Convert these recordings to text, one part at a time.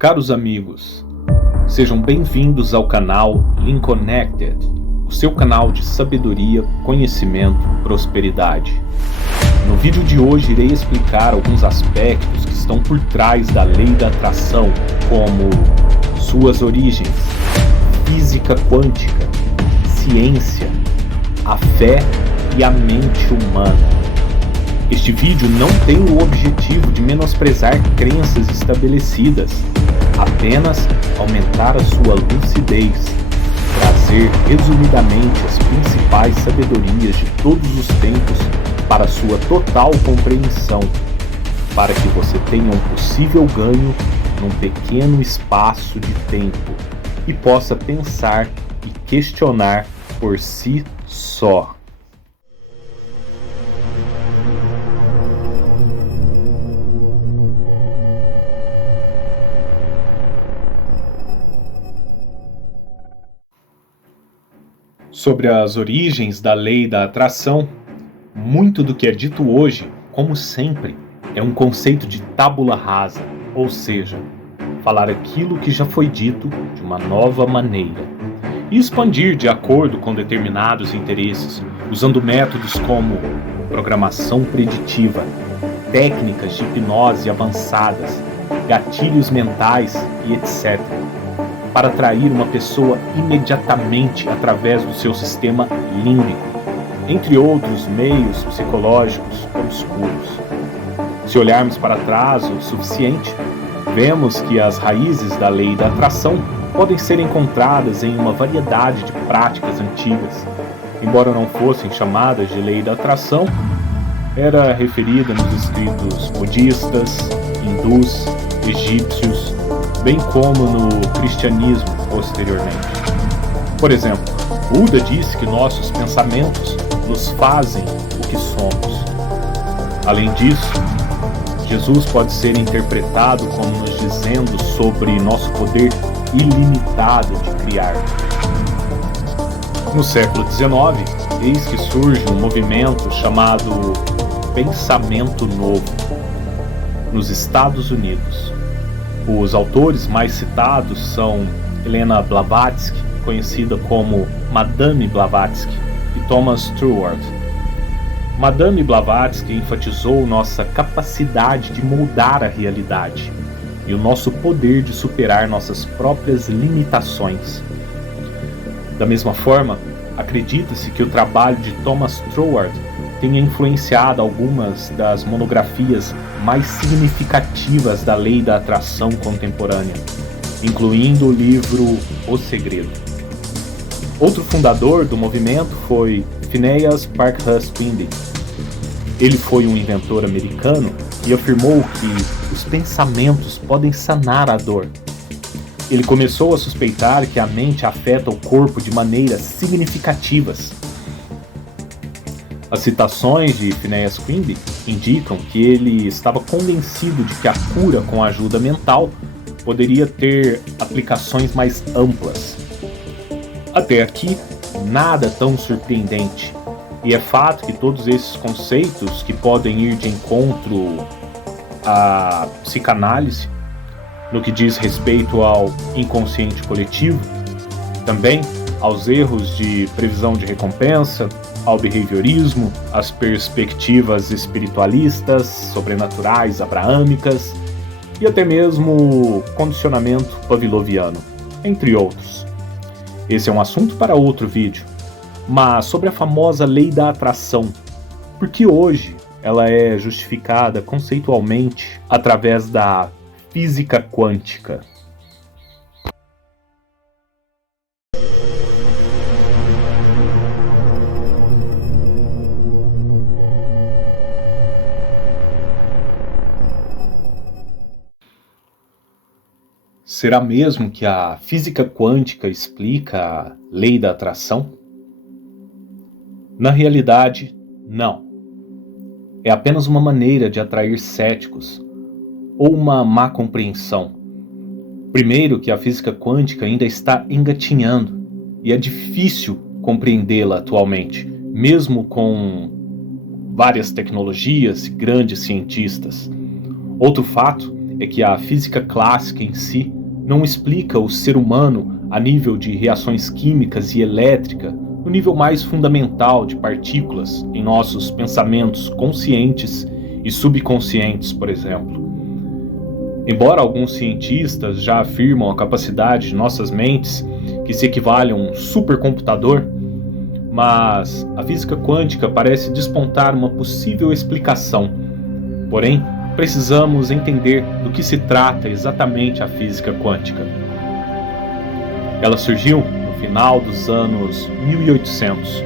Caros amigos, sejam bem-vindos ao canal Linconnected, o seu canal de sabedoria, conhecimento, prosperidade. No vídeo de hoje irei explicar alguns aspectos que estão por trás da lei da atração, como suas origens, física quântica, ciência, a fé e a mente humana. Este vídeo não tem o objetivo de menosprezar crenças estabelecidas, apenas aumentar a sua lucidez, trazer resumidamente as principais sabedorias de todos os tempos para sua total compreensão, para que você tenha um possível ganho num pequeno espaço de tempo e possa pensar e questionar por si só. Sobre as origens da lei da atração, muito do que é dito hoje, como sempre, é um conceito de tábula rasa, ou seja, falar aquilo que já foi dito de uma nova maneira e expandir de acordo com determinados interesses, usando métodos como programação preditiva, técnicas de hipnose avançadas, gatilhos mentais e etc., para atrair uma pessoa imediatamente através do seu sistema límbico, entre outros meios psicológicos obscuros. Se olharmos para trás o suficiente, vemos que as raízes da lei da atração podem ser encontradas em uma variedade de práticas antigas. Embora não fossem chamadas de lei da atração, era referida nos escritos budistas, hindus, egípcios, bem como no cristianismo posteriormente. Por exemplo, Buda disse que nossos pensamentos nos fazem o que somos. Além disso, Jesus pode ser interpretado como nos dizendo sobre nosso poder ilimitado de criar. No século XIX, eis que surge um movimento chamado Pensamento Novo, nos Estados Unidos. Os autores mais citados são Helena Blavatsky, conhecida como Madame Blavatsky, e Thomas Troward. Madame Blavatsky enfatizou nossa capacidade de moldar a realidade e o nosso poder de superar nossas próprias limitações. Da mesma forma, acredita-se que o trabalho de Thomas Troward tenha influenciado algumas das monografias mais significativas da lei da atração contemporânea, incluindo o livro O Segredo. Outro fundador do movimento foi Phineas Parkhurst Quimby. Ele foi um inventor americano e afirmou que os pensamentos podem sanar a dor. Ele começou a suspeitar que a mente afeta o corpo de maneiras significativas. As citações de Phineas Quimby indicam que ele estava convencido de que a cura com ajuda mental poderia ter aplicações mais amplas. Até aqui, nada tão surpreendente, e é fato que todos esses conceitos que podem ir de encontro à psicanálise, no que diz respeito ao inconsciente coletivo, também aos erros de previsão de recompensa, ao behaviorismo, às perspectivas espiritualistas, sobrenaturais, abraâmicas e até mesmo condicionamento pavloviano, entre outros. Esse é um assunto para outro vídeo, mas sobre a famosa lei da atração, porque hoje ela é justificada conceitualmente através da física quântica. Será mesmo que a física quântica explica a lei da atração? Na realidade, não. É apenas uma maneira de atrair céticos, ou uma má compreensão. Primeiro, que a física quântica ainda está engatinhando, e é difícil compreendê-la atualmente, mesmo com várias tecnologias e grandes cientistas. Outro fato é que a física clássica em si não explica o ser humano a nível de reações químicas e elétrica, no nível mais fundamental de partículas em nossos pensamentos conscientes e subconscientes, por exemplo. Embora alguns cientistas já afirmam a capacidade de nossas mentes que se equivale a um supercomputador, mas a física quântica parece despontar uma possível explicação. Porém, precisamos entender do que se trata exatamente a física quântica. Ela surgiu no final dos anos 1800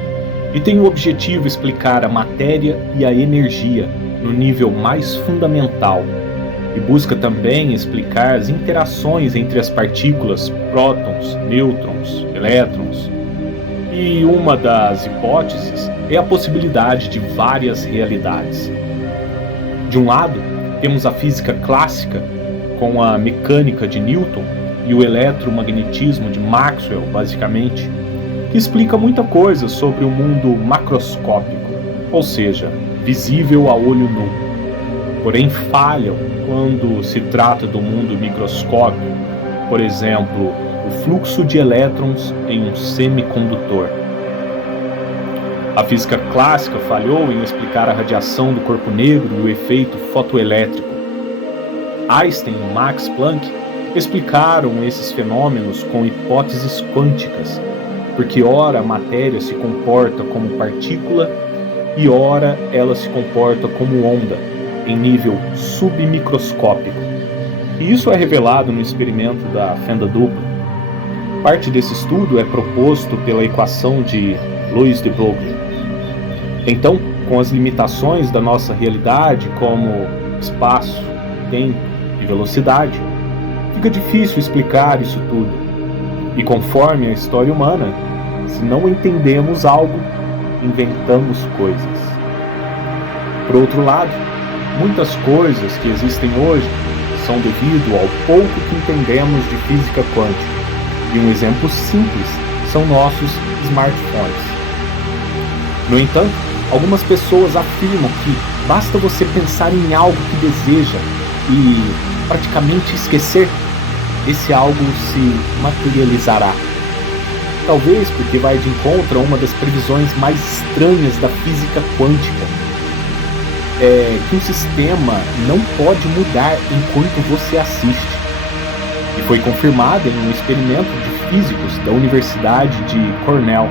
e tem o objetivo de explicar a matéria e a energia no nível mais fundamental e busca também explicar as interações entre as partículas prótons, nêutrons, elétrons. E uma das hipóteses é a possibilidade de várias realidades. De um lado, temos a física clássica, com a mecânica de Newton e o eletromagnetismo de Maxwell, basicamente, que explica muita coisa sobre o mundo macroscópico, ou seja, visível a olho nu. Porém, falham quando se trata do mundo microscópico, por exemplo, o fluxo de elétrons em um semicondutor. A física clássica falhou em explicar a radiação do corpo negro e o efeito fotoelétrico. Einstein e Max Planck explicaram esses fenômenos com hipóteses quânticas, porque ora a matéria se comporta como partícula e ora ela se comporta como onda, em nível submicroscópico. E isso é revelado no experimento da fenda dupla. Parte desse estudo é proposto pela equação de Louis de Broglie. Então, com as limitações da nossa realidade, como espaço, tempo e velocidade, fica difícil explicar isso tudo. E conforme a história humana, se não entendemos algo, inventamos coisas. Por outro lado, muitas coisas que existem hoje são devido ao pouco que entendemos de física quântica. E um exemplo simples são nossos smartphones. No entanto, algumas pessoas afirmam que basta você pensar em algo que deseja e praticamente esquecer, esse algo se materializará. Talvez porque vai de encontro a uma das previsões mais estranhas da física quântica. É que o sistema não pode mudar enquanto você assiste. E foi confirmada em um experimento de físicos da Universidade de Cornell.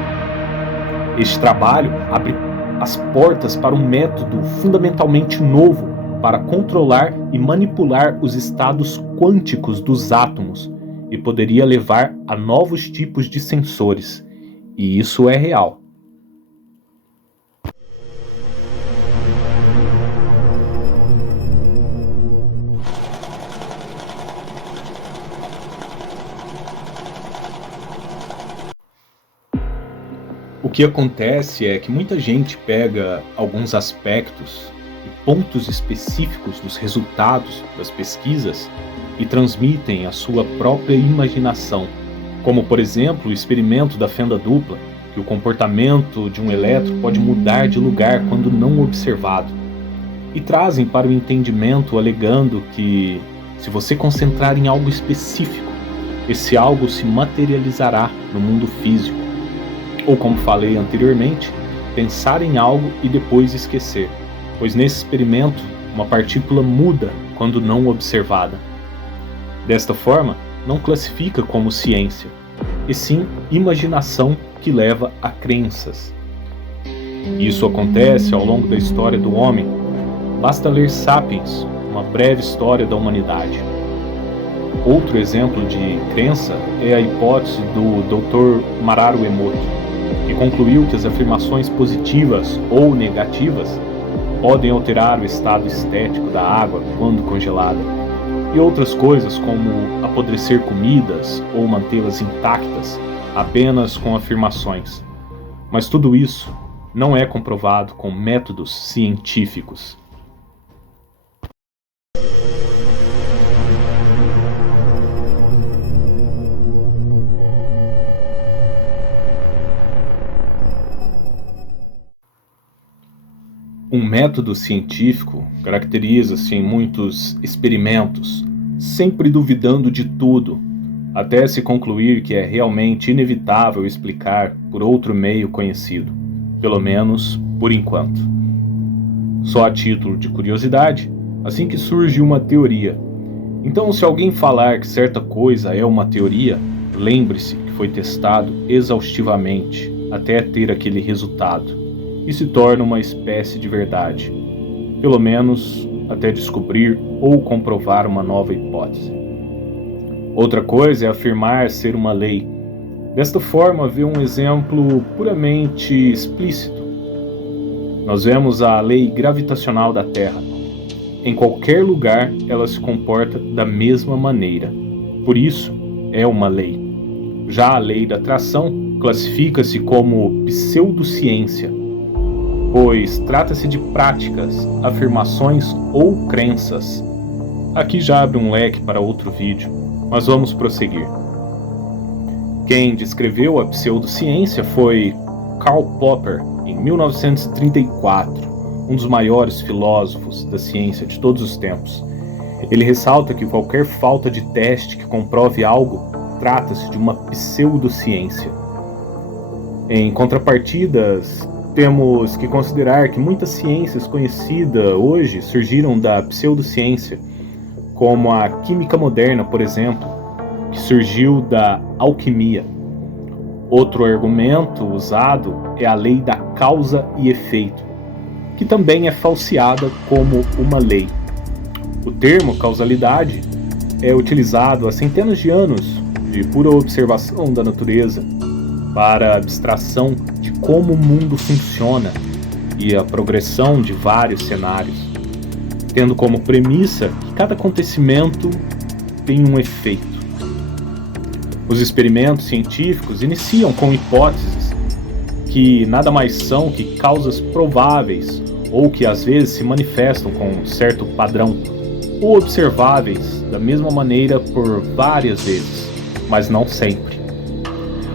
Este trabalho abre as portas para um método fundamentalmente novo para controlar e manipular os estados quânticos dos átomos e poderia levar a novos tipos de sensores. E isso é real. O que acontece é que muita gente pega alguns aspectos e pontos específicos dos resultados das pesquisas e transmitem a sua própria imaginação, como por exemplo o experimento da fenda dupla, que o comportamento de um elétron pode mudar de lugar quando não observado, e trazem para o entendimento alegando que se você concentrar em algo específico, esse algo se materializará no mundo físico. Ou como falei anteriormente, pensar em algo e depois esquecer, pois nesse experimento uma partícula muda quando não observada. Desta forma, não classifica como ciência, e sim imaginação que leva a crenças. Isso acontece ao longo da história do homem. Basta ler Sapiens, uma breve história da humanidade. Outro exemplo de crença é a hipótese do Dr. Masaru Emoto, que concluiu que as afirmações positivas ou negativas podem alterar o estado estético da água quando congelada, e outras coisas como apodrecer comidas ou mantê-las intactas apenas com afirmações. Mas tudo isso não é comprovado com métodos científicos. Um método científico caracteriza-se em muitos experimentos, sempre duvidando de tudo, até se concluir que é realmente inevitável explicar por outro meio conhecido, pelo menos por enquanto. Só a título de curiosidade, assim que surge uma teoria. Então, se alguém falar que certa coisa é uma teoria, lembre-se que foi testado exaustivamente até ter aquele resultado e se torna uma espécie de verdade, pelo menos até descobrir ou comprovar uma nova hipótese. Outra coisa é afirmar ser uma lei. Desta forma, vê um exemplo puramente explícito. Nós vemos a lei gravitacional da Terra. Em qualquer lugar, ela se comporta da mesma maneira. Por isso, é uma lei. Já a lei da atração classifica-se como pseudociência, pois trata-se de práticas, afirmações ou crenças. Aqui já abre um leque para outro vídeo, mas vamos prosseguir. Quem descreveu a pseudociência foi Karl Popper, em 1934, um dos maiores filósofos da ciência de todos os tempos. Ele ressalta que qualquer falta de teste que comprove algo trata-se de uma pseudociência. Em contrapartidas, temos que considerar que muitas ciências conhecidas hoje surgiram da pseudociência, como a química moderna, por exemplo, que surgiu da alquimia. Outro argumento usado é a lei da causa e efeito, que também é falseada como uma lei. O termo causalidade é utilizado há centenas de anos de pura observação da natureza para a abstração de como o mundo funciona e a progressão de vários cenários, tendo como premissa que cada acontecimento tem um efeito. Os experimentos científicos iniciam com hipóteses que nada mais são que causas prováveis ou que às vezes se manifestam com um certo padrão, ou observáveis da mesma maneira por várias vezes, mas não sempre.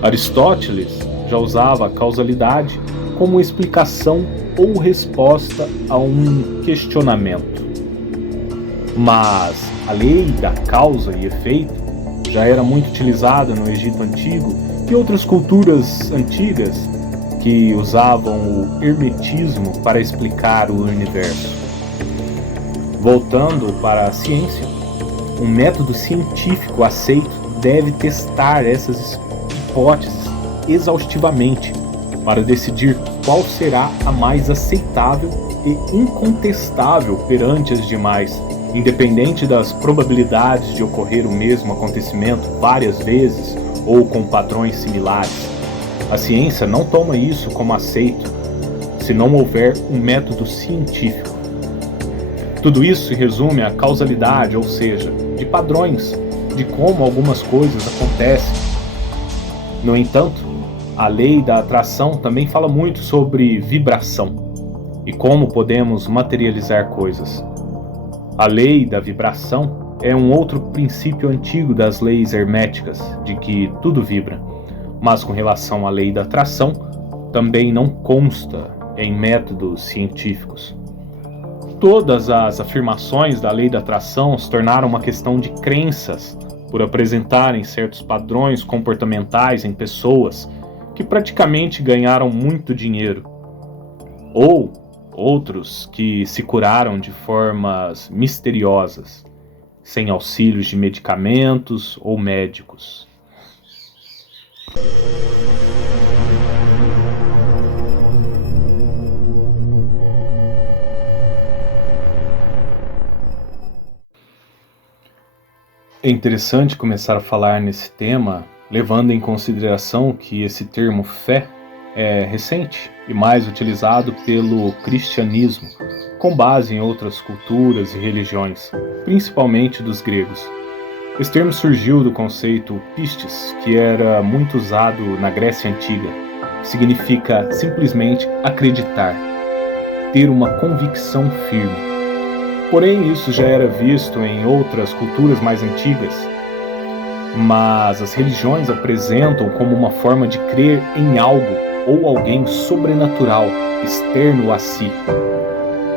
Aristóteles já usava a causalidade como explicação ou resposta a um questionamento. Mas a lei da causa e efeito já era muito utilizada no Egito Antigo e outras culturas antigas que usavam o hermetismo para explicar o universo. Voltando para a ciência, um método científico aceito deve testar essas hipóteses exaustivamente para decidir qual será a mais aceitável e incontestável perante as demais, independente das probabilidades de ocorrer o mesmo acontecimento várias vezes ou com padrões similares. A ciência não toma isso como aceito se não houver um método científico. Tudo isso se resume à causalidade, ou seja, de padrões, de como algumas coisas acontecem. No entanto, a lei da atração também fala muito sobre vibração e como podemos materializar coisas. A lei da vibração é um outro princípio antigo das leis herméticas, de que tudo vibra, mas com relação à lei da atração, também não consta em métodos científicos. Todas as afirmações da lei da atração se tornaram uma questão de crenças, por apresentarem certos padrões comportamentais em pessoas que praticamente ganharam muito dinheiro, ou outros que se curaram de formas misteriosas, sem auxílios de medicamentos ou médicos. É interessante começar a falar nesse tema, levando em consideração que esse termo fé é recente e mais utilizado pelo cristianismo, com base em outras culturas e religiões, principalmente dos gregos. Esse termo surgiu do conceito pistis, que era muito usado na Grécia Antiga, que significa simplesmente acreditar, ter uma convicção firme. Porém, isso já era visto em outras culturas mais antigas, mas as religiões apresentam como uma forma de crer em algo ou alguém sobrenatural, externo a si.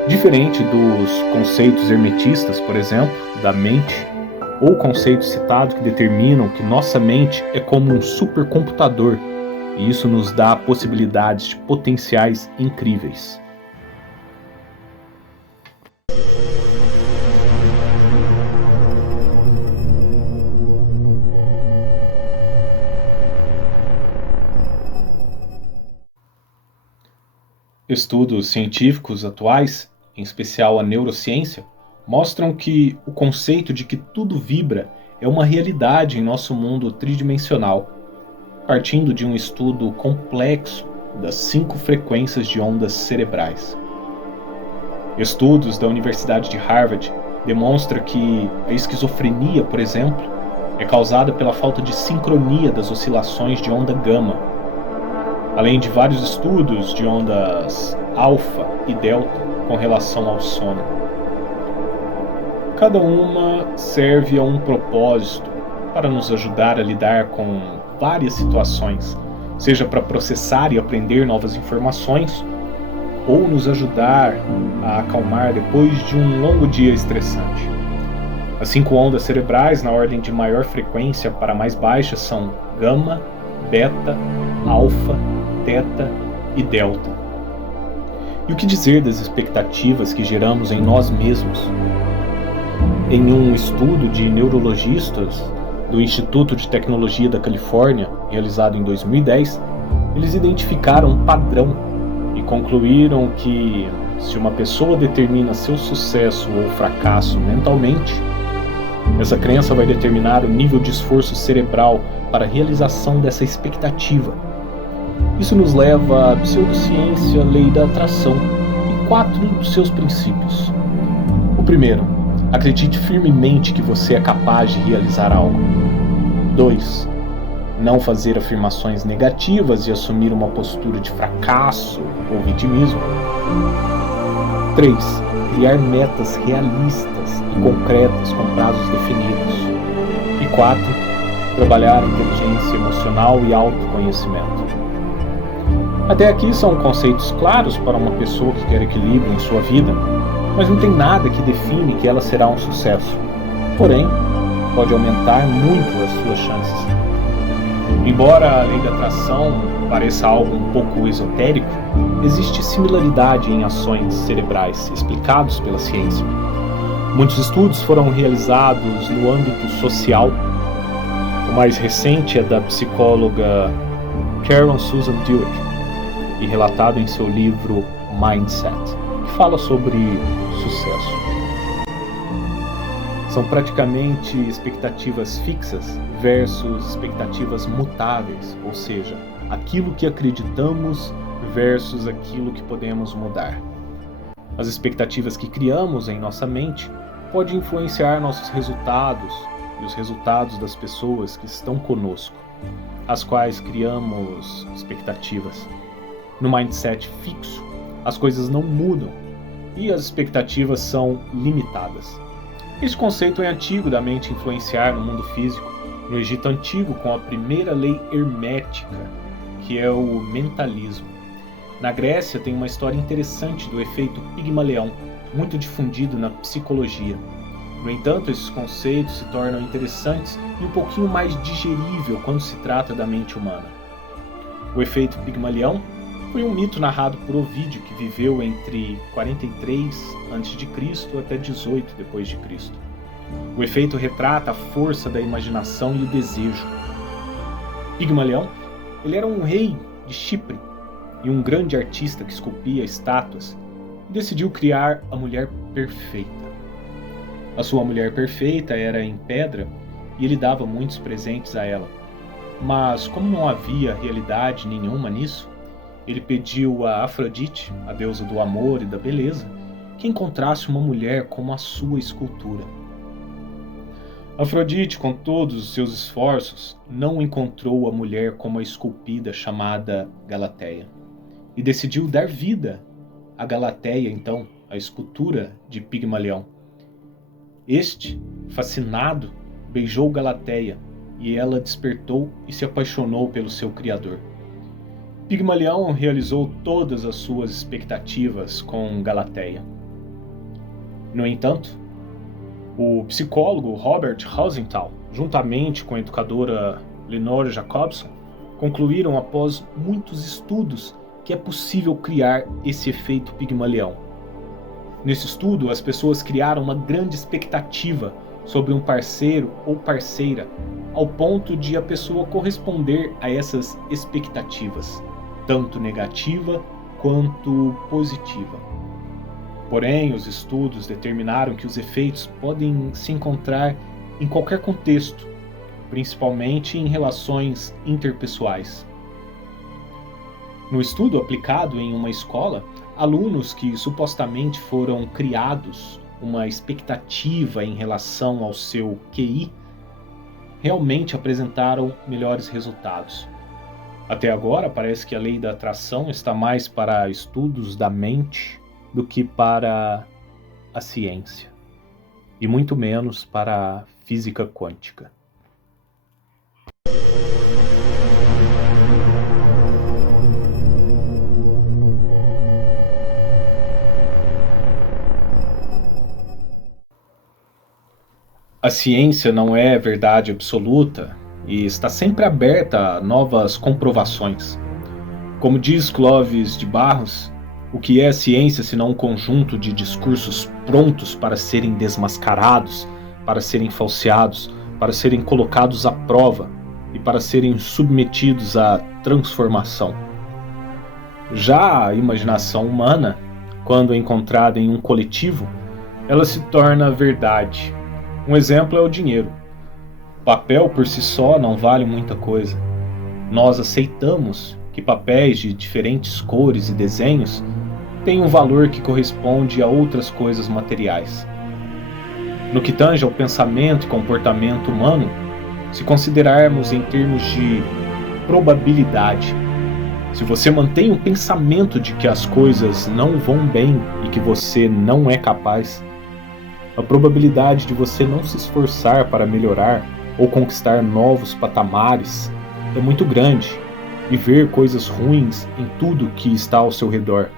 Diferente dos conceitos hermetistas, por exemplo, da mente, ou conceitos citados que determinam que nossa mente é como um supercomputador, e isso nos dá possibilidades de potenciais incríveis. Estudos científicos atuais, em especial a neurociência, mostram que o conceito de que tudo vibra é uma realidade em nosso mundo tridimensional, partindo de um estudo complexo das 5 frequências de ondas cerebrais. Estudos da Universidade de Harvard demonstram que a esquizofrenia, por exemplo, é causada pela falta de sincronia das oscilações de onda gama, além de vários estudos de ondas alfa e delta com relação ao sono. Cada uma serve a um propósito para nos ajudar a lidar com várias situações, seja para processar e aprender novas informações, ou nos ajudar a acalmar depois de um longo dia estressante. As 5 ondas cerebrais na ordem de maior frequência para mais baixa são gama, beta, alfa, teta e delta. E o que dizer das expectativas que geramos em nós mesmos? Em um estudo de neurologistas do Instituto de Tecnologia da Califórnia, realizado em 2010, eles identificaram um padrão e concluíram que, se uma pessoa determina seu sucesso ou fracasso mentalmente, essa crença vai determinar o nível de esforço cerebral para a realização dessa expectativa. Isso nos leva à pseudociência, lei da atração e 4 dos seus princípios. O primeiro, acredite firmemente que você é capaz de realizar algo. 2. Não fazer afirmações negativas e assumir uma postura de fracasso ou vitimismo. 3. Criar metas realistas e concretas com prazos definidos. E 4. Trabalhar a inteligência emocional e autoconhecimento. Até aqui são conceitos claros para uma pessoa que quer equilíbrio em sua vida, mas não tem nada que define que ela será um sucesso. Porém, pode aumentar muito as suas chances. Embora a lei da atração pareça algo um pouco esotérico, existe similaridade em ações cerebrais explicados pela ciência. Muitos estudos foram realizados no âmbito social. O mais recente é da psicóloga Karen Susan Dweck e relatado em seu livro Mindset, que fala sobre sucesso. São praticamente expectativas fixas versus expectativas mutáveis, ou seja, aquilo que acreditamos versus aquilo que podemos mudar. As expectativas que criamos em nossa mente podem influenciar nossos resultados e os resultados das pessoas que estão conosco, as quais criamos expectativas. No mindset fixo, as coisas não mudam e as expectativas são limitadas. Este conceito é antigo da mente influenciar no mundo físico, no Egito Antigo, com a primeira lei hermética, que é o mentalismo. Na Grécia tem uma história interessante do efeito Pigmalião, muito difundido na psicologia. No entanto, esses conceitos se tornam interessantes e um pouquinho mais digerível quando se trata da mente humana. O efeito Pigmalião foi um mito narrado por Ovídio, que viveu entre 43 a.C. até 18 d.C. O efeito retrata a força da imaginação e o desejo. Pigmalião, ele era um rei de Chipre e um grande artista que esculpia estátuas e decidiu criar a mulher perfeita. A sua mulher perfeita era em pedra e ele dava muitos presentes a ela. Mas como não havia realidade nenhuma nisso, ele pediu a Afrodite, a deusa do amor e da beleza, que encontrasse uma mulher como a sua escultura. Afrodite, com todos os seus esforços, não encontrou a mulher como a esculpida chamada Galateia, e decidiu dar vida a Galateia, então, a escultura de Pigmalião. Este, fascinado, beijou Galateia, e ela despertou e se apaixonou pelo seu criador. Pigmalião realizou todas as suas expectativas com Galateia. No entanto, O psicólogo Robert Rosenthal, juntamente com a educadora Lenore Jacobson, concluíram após muitos estudos que é possível criar esse efeito Pigmalião. Nesse estudo, as pessoas criaram uma grande expectativa sobre um parceiro ou parceira, ao ponto de a pessoa corresponder a essas expectativas, tanto negativa quanto positiva. Porém, os estudos determinaram que os efeitos podem se encontrar em qualquer contexto, principalmente em relações interpessoais. No estudo aplicado em uma escola, alunos que supostamente foram criados uma expectativa em relação ao seu QI realmente apresentaram melhores resultados. Até agora, parece que a lei da atração está mais para estudos da mente do que para a ciência, e muito menos para a física quântica. A ciência não é verdade absoluta e está sempre aberta a novas comprovações. Como diz Clóvis de Barros, o que é ciência senão um conjunto de discursos prontos para serem desmascarados, para serem falseados, para serem colocados à prova e para serem submetidos à transformação. Já a imaginação humana, quando é encontrada em um coletivo, ela se torna verdade. Um exemplo é o dinheiro. Papel por si só não vale muita coisa. Nós aceitamos que papéis de diferentes cores e desenhos têm um valor que corresponde a outras coisas materiais. No que tange ao pensamento e comportamento humano, se considerarmos em termos de probabilidade, se você mantém o pensamento de que as coisas não vão bem e que você não é capaz, a probabilidade de você não se esforçar para melhorar ou conquistar novos patamares é muito grande, e ver coisas ruins em tudo que está ao seu redor.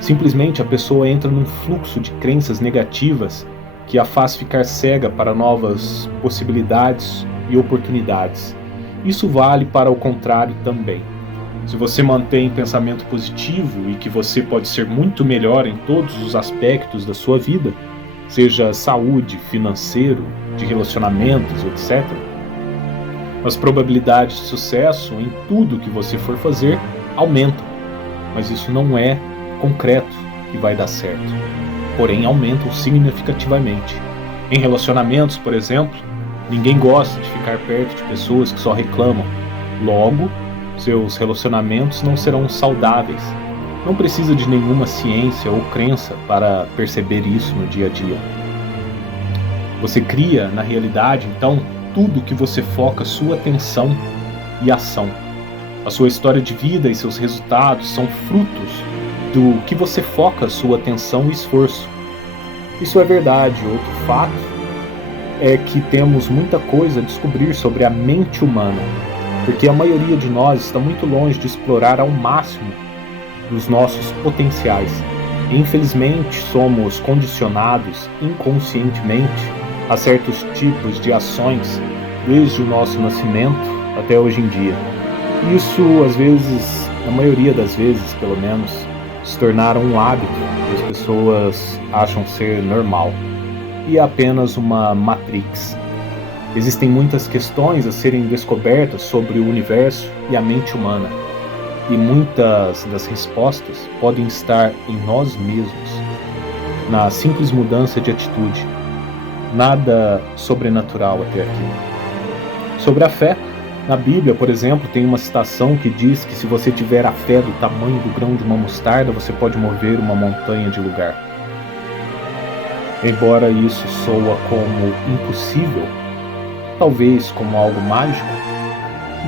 Simplesmente a pessoa entra num fluxo de crenças negativas que a faz ficar cega para novas possibilidades e oportunidades. Isso vale para o contrário também. Se você mantém pensamento positivo e que você pode ser muito melhor em todos os aspectos da sua vida, seja saúde, financeiro, de relacionamentos, etc., as probabilidades de sucesso em tudo que você for fazer aumentam, mas isso não é concreto que vai dar certo, porém aumentam significativamente. Em relacionamentos, por exemplo, ninguém gosta de ficar perto de pessoas que só reclamam. Logo, seus relacionamentos não serão saudáveis. Não precisa de nenhuma ciência ou crença para perceber isso no dia a dia. Você cria, na realidade, então, tudo que você foca sua atenção e ação. A sua história de vida e seus resultados são frutos do que você foca sua atenção e esforço. Isso é verdade. Outro fato é que temos muita coisa a descobrir sobre a mente humana, porque a maioria de nós está muito longe de explorar ao máximo dos nossos potenciais. E, infelizmente, somos condicionados inconscientemente a certos tipos de ações desde o nosso nascimento até hoje em dia. Isso, às vezes, na maioria das vezes, pelo menos, se tornaram um hábito que as pessoas acham ser normal e é apenas uma matrix. Existem muitas questões a serem descobertas sobre o universo e a mente humana, e muitas das respostas podem estar em nós mesmos, na simples mudança de atitude. Nada sobrenatural até aqui. Sobre a fé, na Bíblia, por exemplo, tem uma citação que diz que se você tiver a fé do tamanho do grão de uma mostarda, você pode mover uma montanha de lugar. Embora isso soa como impossível, talvez como algo mágico,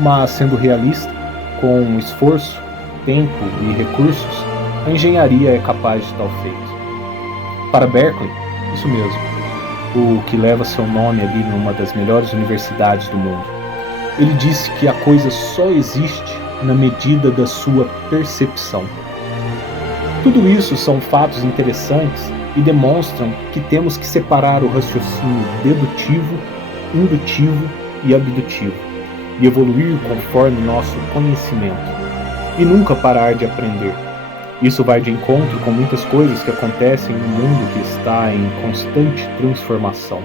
mas sendo realista, com esforço, tempo e recursos, a engenharia é capaz de tal feito. Para Berkeley, isso mesmo, o que leva seu nome ali numa das melhores universidades do mundo. Ele disse que a coisa só existe na medida da sua percepção. Tudo isso são fatos interessantes e demonstram que temos que separar o raciocínio dedutivo, indutivo e abdutivo, e evoluir conforme nosso conhecimento, e nunca parar de aprender. Isso vai de encontro com muitas coisas que acontecem no mundo que está em constante transformação.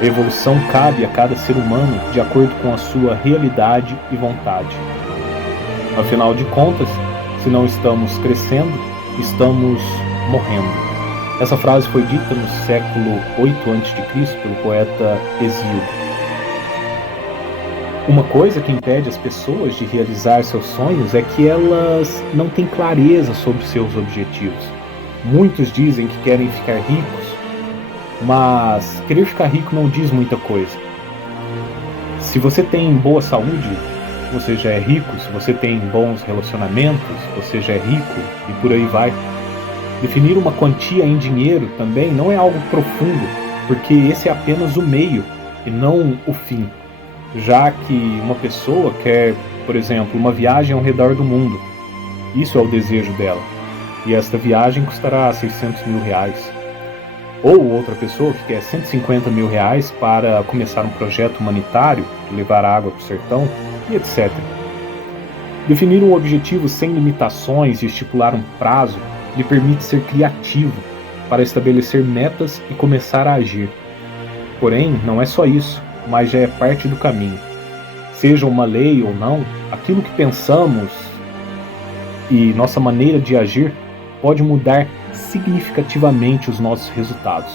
A evolução cabe a cada ser humano de acordo com a sua realidade e vontade. Afinal de contas, se não estamos crescendo, estamos morrendo. Essa frase foi dita no século 8 a.C. pelo poeta Hesíodo. Uma coisa que impede as pessoas de realizar seus sonhos é que elas não têm clareza sobre seus objetivos. Muitos dizem que querem ficar ricos, mas querer ficar rico não diz muita coisa. Se você tem boa saúde, você já é rico. Se você tem bons relacionamentos, você já é rico, e por aí vai. Definir uma quantia em dinheiro também não é algo profundo, porque esse é apenas o meio e não o fim. Já que uma pessoa quer, por exemplo, uma viagem ao redor do mundo. Isso é o desejo dela. E esta viagem custará 600 mil reais. Ou outra pessoa que quer 150 mil reais para começar um projeto humanitário, levar água para o sertão, e etc. Definir um objetivo sem limitações e estipular um prazo lhe permite ser criativo para estabelecer metas e começar a agir. Porém, não é só isso, mas já é parte do caminho. Seja uma lei ou não, aquilo que pensamos e nossa maneira de agir pode mudar significativamente os nossos resultados.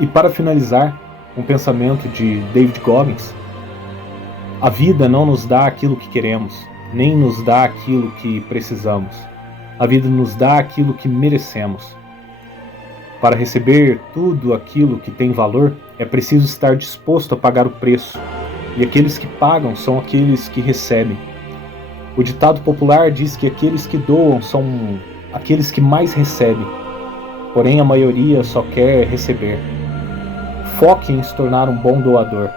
E para finalizar, um pensamento de David Goggins: a vida não nos dá aquilo que queremos, nem nos dá aquilo que precisamos. A vida nos dá aquilo que merecemos. Para receber tudo aquilo que tem valor, é preciso estar disposto a pagar o preço. E aqueles que pagam são aqueles que recebem. O ditado popular diz que aqueles que doam são aqueles que mais recebem. Porém, a maioria só quer receber. Foque em se tornar um bom doador.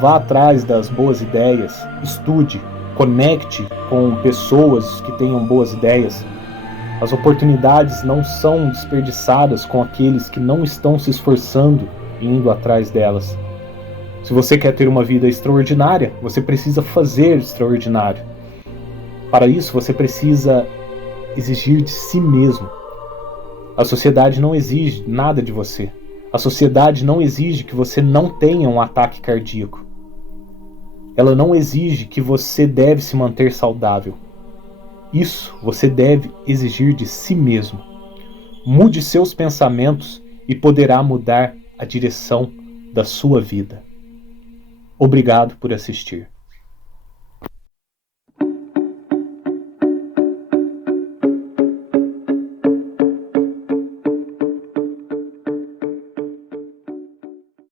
Vá atrás das boas ideias, estude, conecte com pessoas que tenham boas ideias. As oportunidades não são desperdiçadas com aqueles que não estão se esforçando e indo atrás delas. Se você quer ter uma vida extraordinária, você precisa fazer extraordinário. Para isso, você precisa exigir de si mesmo. A sociedade não exige nada de você. A sociedade não exige que você não tenha um ataque cardíaco. Ela não exige que você deve se manter saudável. Isso você deve exigir de si mesmo. Mude seus pensamentos e poderá mudar a direção da sua vida. Obrigado por assistir.